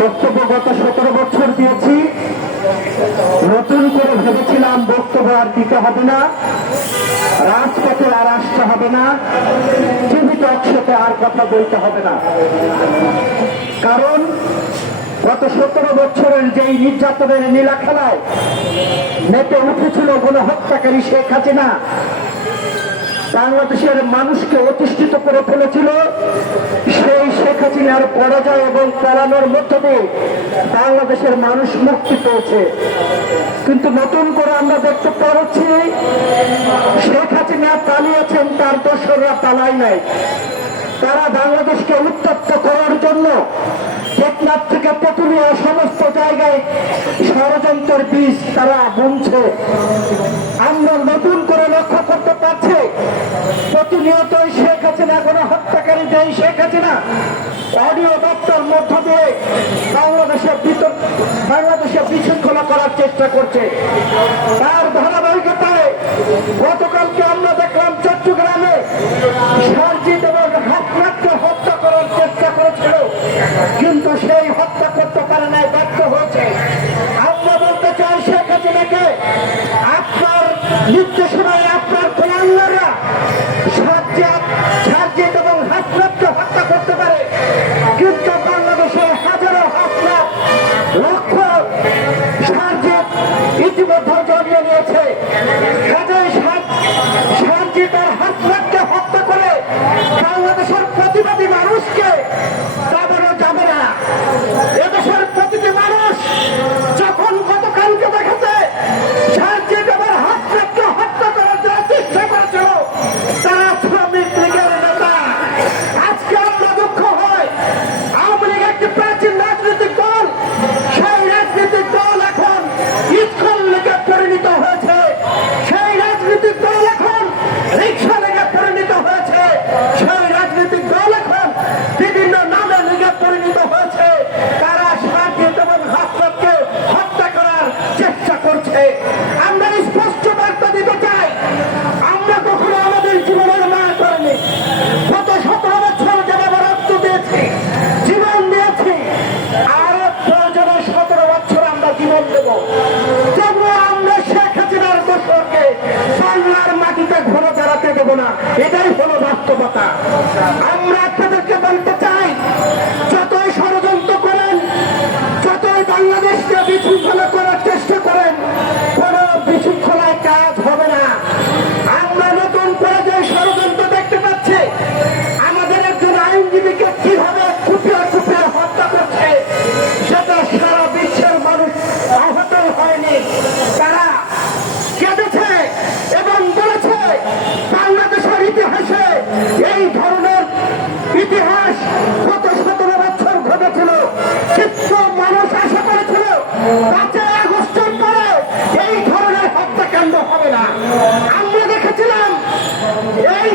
বক্তব্য গত সতেরো বছর দিয়েছি। নতুন করে ভেবেছিলাম বক্তব্য আর দিতে হবে না। রাজপথে আর আসতে হবে না। টিভি টকশোতে আর কথা বলতে হবে না। কারণ গত সতেরো বছরের যেই নির্যাতনের নীলা খেলায় মেতে উঠেছিল গণহত্যাকারী শেখ হাসিনা, বাংলাদেশের মানুষকে অতিষ্ঠিত করে ফেলেছিল। হাসিনার পরাজয় এবং পালানোর মধ্য দিয়ে বাংলাদেশের মানুষ মুক্তি পেয়েছে। কিন্তু নতুন করে আমরা দেখতে পাচ্ছি, শেখ হাসিনা পালিয়েছেন, তার দোসররা পালাই নাই। তারা বাংলাদেশকে উত্তপ্ত করার জন্য টেকনাফ থেকে তেতুলিয়া সমস্ত জায়গায় ষড়যন্ত্রের বীজ তারা বুনছে। আমরা নতুন করে লক্ষ্য করতে পারছি কোনো হত্যাকারী যেই শেখ অডিও দপ্তর মধ্য দিয়ে বাংলাদেশের বাংলাদেশে বিশৃঙ্খলা করার চেষ্টা করছে। তার বাংলাদেশের প্রতিবাদী মানুষকে দাবানো যাবে না। এদেশের প্রতিটি মানুষ যখন গতকালকে দেখেছে সার্জিত এবং হাতমাতকে হত্যা করার জন্য চেষ্টা করেছিল, তারা সতেরো বছর আমরা জীবন দেব। তবুও আমরা শেখ হাসিনার দোষরকে বাংলার মাটিতে ঘুরে দাঁড়াতে দেবো না। এটাই হলো বাস্তবতা। আমরা তাদেরকে বলতে আমরা দেখেছিলাম এই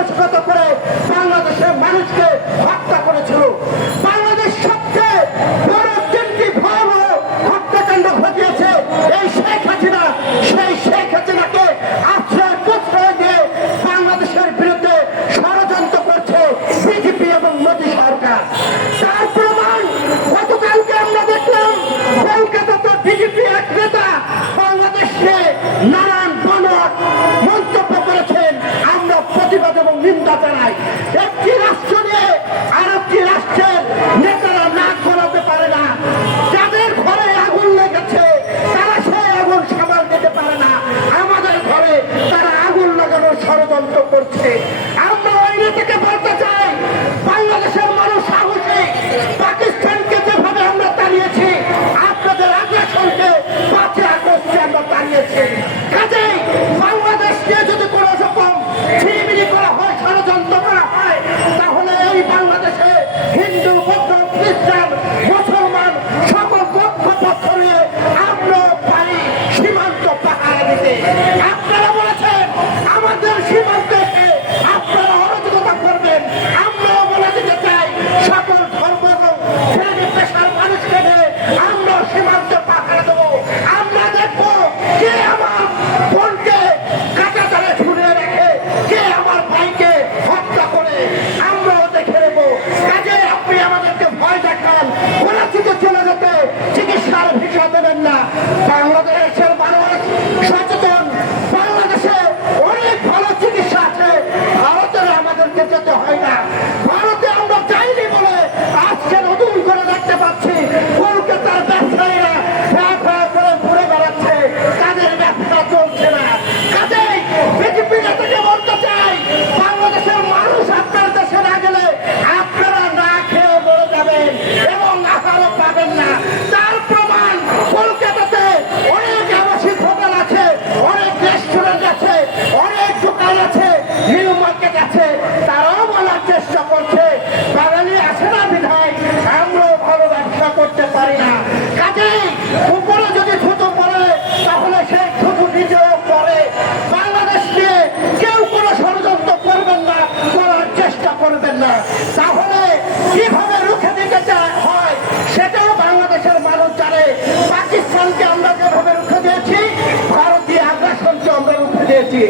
পৃষ্ঠপোষকতা করে বাংলাদেশের মানুষকে হত্যা করেছিল। বাংলাদেশ সবচেয়ে বড় তিনটি ভয়াবহ হত্যাকাণ্ড ঘটিয়েছে। এই শেখ হাসিনা, সেই শেখ হাসিনাকে আশ্রয় প্রশ্রয় দিয়ে বাংলাদেশের বিরুদ্ধে ষড়যন্ত্র করছে বিজেপি এবং মোদী সরকার। তার প্রমাণ গতকালকে আমরা দেখলাম, কলকাতাতে বিজেপি এক নেতা বাংলাদেশকে নানান বনট মন্তব্য এবং নিন্দা জানায় একটি রাষ্ট্র নিয়ে আর একটি রাষ্ট্রের করতে পারি না। কাজে উপরে যদি থুতু পড়ে, তাহলে সেই থুতু নিজেও পড়ে। বাংলাদেশকে কেউ কোনো ষড়যন্ত্র করবেন না, করার চেষ্টা করবেন না। তাহলে কীভাবে রুখে দিতে হয়, সেটাও বাংলাদেশের মানুষ জানে। পাকিস্তানকে আমরা যেভাবে রুখে দিয়েছি, ভারতীয় আগ্রাসনকে আমরা রুখে দিয়েছি।